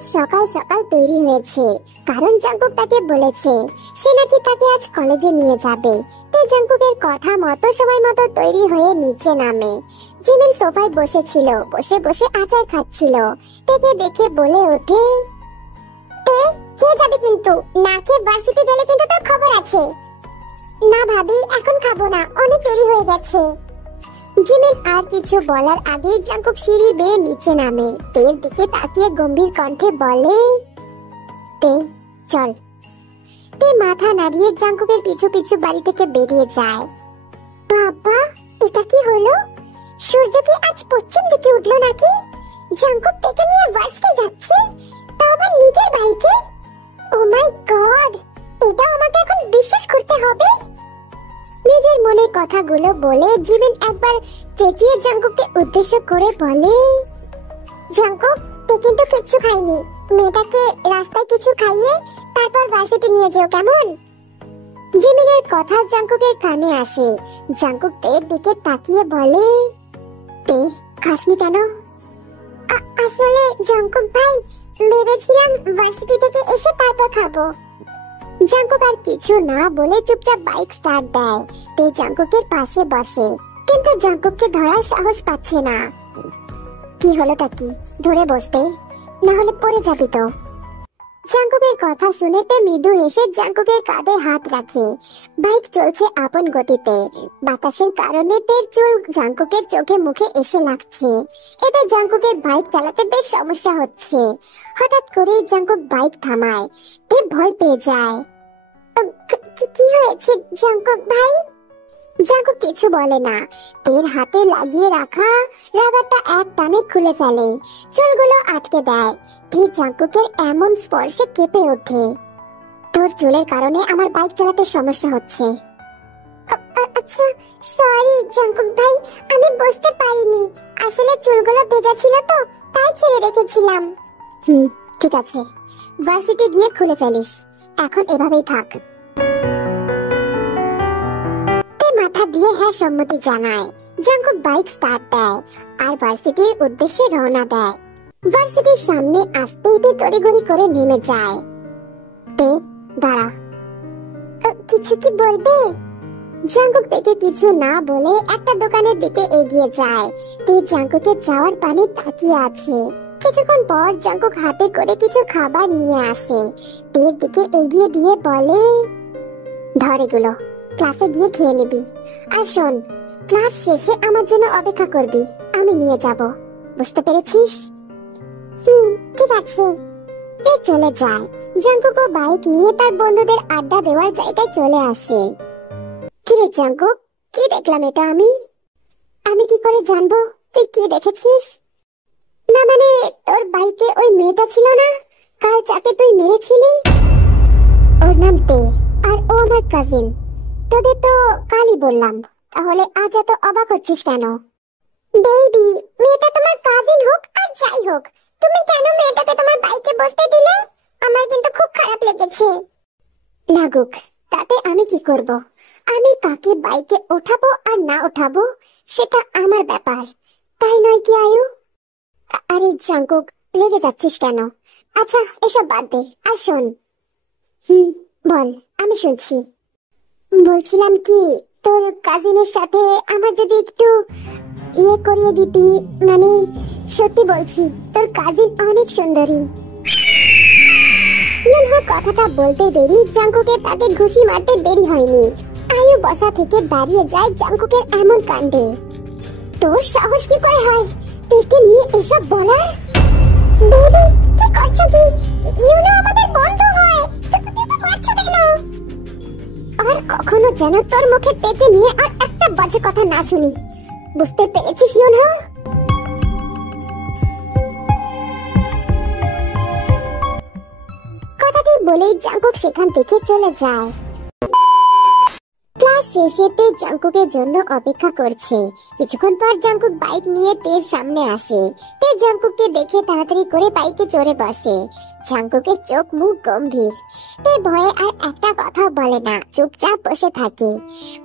আজ সকাল সকাল তৈরি হয়েছে, কারণ জাঙ্কুক তাকে বলেছে সে নাকি তাকে আজ কলেজে নিয়ে যাবে। তাই জাঙ্কুকের কথা মতো সময় মতো তৈরি হয়ে নিচে নামে। জিমিন সোফায় বসেছিল, বসে বসে আচার খাচ্ছিল। তাকে দেখে বলে ওঠে, তে খেয়ে যাবে কিন্তু, না খেয়ে ভার্সিটি গেলে কিন্তু তোর খবর আছে। না ভাবি, এখন খাবো না, অনেক দেরি হয়ে গেছে। জিমিন আর কিছু বলার আগেই জাঙ্কুক সিঁড়ি বেয়ে নিচে নামে। তের দিকে তাকিয়ে গম্ভীর কণ্ঠে বলে, তে চল। তে মাথা নাড়িয়ে জাঙ্কুকের পিছু পিছু বাড়ি থেকে বেরিয়ে যায়। বাবা, এটা কি হলো? সূর্য কি আজ পশ্চিম দিকে উঠলো নাকি? জাঙ্কুক তেকে নিয়ে ভার্সিটি যাচ্ছে, তাও আবার নিজের ভাইকে। ও মাই গড, এটা আমাকে এখন বিশ্বাস করতে হবে। নিজের মনে কথাগুলো বলে জিমিন একবার চেঁচিয়ে জাঙ্কুককে উদ্দেশ্য করে বলে, জাঙ্কুক, তে কিন্তু কিচ্ছু খায়নি। মেয়েটাকে রাস্তায় কিছু খাইয়ে তারপর ভার্সিটি নিয়ে যেও, কেমন? জিমিনের কথা জাঙ্কুকের কানে আসে। জাঙ্কুক তের দিকে তাকিয়ে বলে, তে খাসনি কেন? আসলে জাঙ্কুক ভাই, ভেবেছিলাম ভার্সিটি থেকে এসে তারপর খাবো। জাঙ্কুক আর কিছু না বলে চুপচাপ বাইক স্টার্ট দেয়। তে জাঙ্কুকের পাশে বসে, কিন্তু জাঙ্কুককে ধরার সাহস পাচ্ছে না। কি হলোটা কি? ধরে বসতে, না হলে পড়ে যাবি তো। জাঙ্কুকের কথা শুনে তে মৃদু হেসে জাঙ্কুকের কাঁধে হাত রাখে। বাইক চলছে আপন গতিতে। বাতাসের কারণে তের চুল জাঙ্কুকের চোখে মুখে এসে লাগছে। এতে জাঙ্কুকের বাইক চালাতে বেশ সমস্যা হচ্ছে। হঠাৎ করে জাঙ্কুক বাইক থামায়। তে ভয় পেয়ে যায়। কি হয়েছে জাঙ্কুক ভাই? জাঙ্কুক কিছু বলে না। তের হাতে লাগিয়ে রাখা রাবারটা এক টানে খুলে ফেলে, চুলগুলো আটকে দেয়। তে জাঙ্কুকের এমন স্পর্শে কেঁপে ওঠে। তোর চুলের কারণে আমার বাইক চালাতে সমস্যা হচ্ছে। আচ্ছা, সরি জাঙ্কুক ভাই, আমি বুঝতে পারিনি। আসলে চুলগুলো ভেজা ছিল তো, তাই ছেড়ে রেখেছিলাম। ঠিক আছে, ভার্সিটি গিয়ে খুলে ফেলিস। এখন এভাবেই থাক। মাথা দিয়ে হ্যাঁ সম্মতি জানায়। জাঙ্কুক বাইক স্টার্ট দেয় আর ভার্সিটির উদ্দেশ্যে রওনা দেয়। ভার্সিটির সামনে আসতেই তে তড়িঘড়ি করে নেমে যায়। তে দাঁড়া। কিছু কি বলবে? জাঙ্কুক থেকে কিছু না বলে একটা দোকানের দিকে এগিয়ে যায়। তে জাঙ্কুকের যাওয়ার পানে তাকিয়ে আছে। কিছুক্ষণ পর জাঙ্কুক হাতে করে কিছু খাবার নিয়ে আসে। তের দিকে এগিয়ে দিয়ে বলে, ধর এগুলো, ক্লাসে গিয়ে খেয়ে নিবি। আর শোন, ক্লাস শেষে আমার জন্য অপেক্ষা করবি, আমি নিয়ে যাব। বুঝতে পেরেছিস? ঠিক আছে। তে চলে যায়। জাঙ্কুকও বাইক নিয়ে তার বন্ধুদের আড্ডা দেওয়ার জায়গায় চলে আসে। কিরে জাঙ্কুক, কি দেখলাম এটা? আমি কি করে জানবো তুই কি দেখেছিস? না মানে, তোর বাইকে ওই মেয়েটা ছিল না কাল, যাকে তুই মেরেছিলি? ওর নাম তে, আর ও আমার কাজিন। তোদের তো কালই বললাম, তাহলে আজ এত অবাক হচ্ছিস কেন? বেবি, মেয়েটা তোমার কাজিন হোক আর যাই হোক, তুমি কেন মেয়েটাকে তোমার বাইকে বসতে দিলে? আমার কিন্তু খুব খারাপ লেগেছে। লাগুক, তাতে আমি কি করব? আমি কাকে বাইকে ওঠাবো আর না ওঠাবো সেটা আমার ব্যাপার, তাই নয় কি আয়ু? আরে জাঙ্কুক, রেগে যাচ্ছিস কেন? আচ্ছা এসব বাদ দে, আর শোন। বল, আমি শুনছি। বলছিলাম কি, তোর কাজিনের সাথে আমার যদি একটু ইয়ে করিয়ে দিতি। মানে সত্যি বলছি, তোর কাজিন অনেক সুন্দরী। ইউনহো কথাটা বলতে দেরি জাঙ্কুকের তাকে ঘুষি মারতে দেরি হয়নি। আয়ু বসা থেকে দাঁড়িয়ে যায় জাঙ্কুকের এমন কাণ্ডে। তোর সাহস কি করে হয় তেকে নিয়ে এসব বলার? বেবি, কি করছো কি? ইউনো আমাদের বন্ধু হয়, তুমি তো করছো কেন? আর কখনো যেন তোর মুখে তেকে নিয়ে আর একটা বাজে কথা না শুনি, বুঝতে পেরেছিস ইউনো? কথাটি বলেই জাঙ্কুক সেখান থেকে চলে যায়। ক্লাস শেষে তে জাঙ্কুকের জন্য অপেক্ষা করছে। কিছুক্ষণ পর জাঙ্কুক বাইক নিয়ে তের সামনে আসে। তে জাঙ্কুককে দেখে তাড়াতাড়ি করে বাইকে চড়ে বসে। জাঙ্কুকের চোখ মুখ গম্ভীর। তে ভয়ে আর একটা কথা বলে না, চুপচাপ বসে থাকে।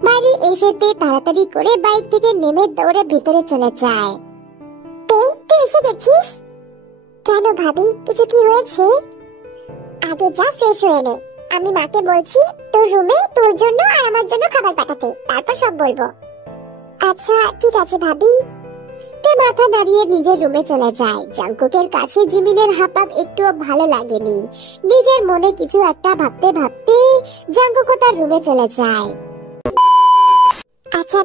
বাড়ি এসে তে তাড়াতাড়ি করে বাইক থেকে নেমে দৌড়ে ভিতরে চলে যায়। তে, তুই এসে গেছিস? কেন ভাবি, কিছু কি হয়েছে? আগে যা ফ্রেশ হয়ে নে, আমি মাকে বলছি তোর রুমে তোর জন্য আর আমার জন্য খাবার পাঠাতে, তারপর সব বলবো। আচ্ছা ঠিক আছে ভাবি। তে মাথা নাড়িয়ে নিজের রুমে চলে যায়। জাংকুকের কাছে জিমিনের হাবভাব একটুও ভালো লাগেনি। নিজের মনে কিছু একটা ভাবতে ভাবতে জাংকুকও তার রুমে চলে যায়। আচ্ছা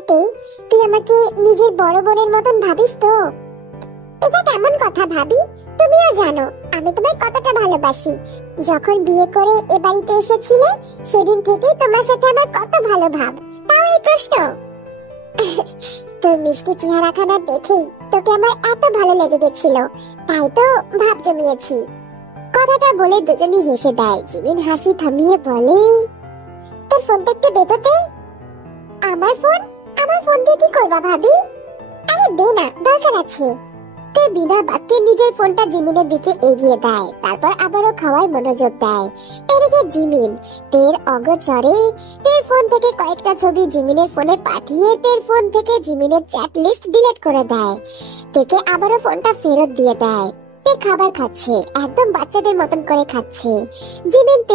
তুই আমাকে নিজের বড় বোনের মতন ভাবিস তো? এটা কেমন কথা ভাবি? তুমিও জানো আমি তোমায় কতটা ভালোবাসি। যখন বিয়ে করে এ বাড়িতে এসেছিলে সেদিন থেকেই তোমার সাথে আমার কত ভালো ভাব। তাও এই প্রশ্ন? তোর মিষ্টি চেহারাখানা দেখেই তোকে আমার এত ভালো লেগে গেছিল, তাই তো ভাব জমিয়েছি। কথাটা বলে দুজনই হেসে দেয়। জিমিন হাসি থামিয়ে বলে, তোর ফোনটা একটু দে তো তে। আমার ফোন দিয়ে কি করবা ভাবি? আরে দে না, দরকার আছে। তে বিনা বাক্যে নিজের ফোনটা জিমিনের দিকে এগিয়ে দেয়, তারপর আবারও খাওয়ায় মনোযোগ দেয়। এদিকে জিমিন তের অগোচরে তের ফোন থেকে কয়েকটা ছবি জিমিনের ফোনে পাঠিয়ে তের ফোন থেকে জিমিনের চ্যাট লিস্ট ডিলিট করে দেয়। তেকে আবারও ফোনটা ফেরত দিয়ে দেয়। তে খাবার খাচ্ছে, একদম বাচ্চাদের মতন করে খাচ্ছে। জিমিন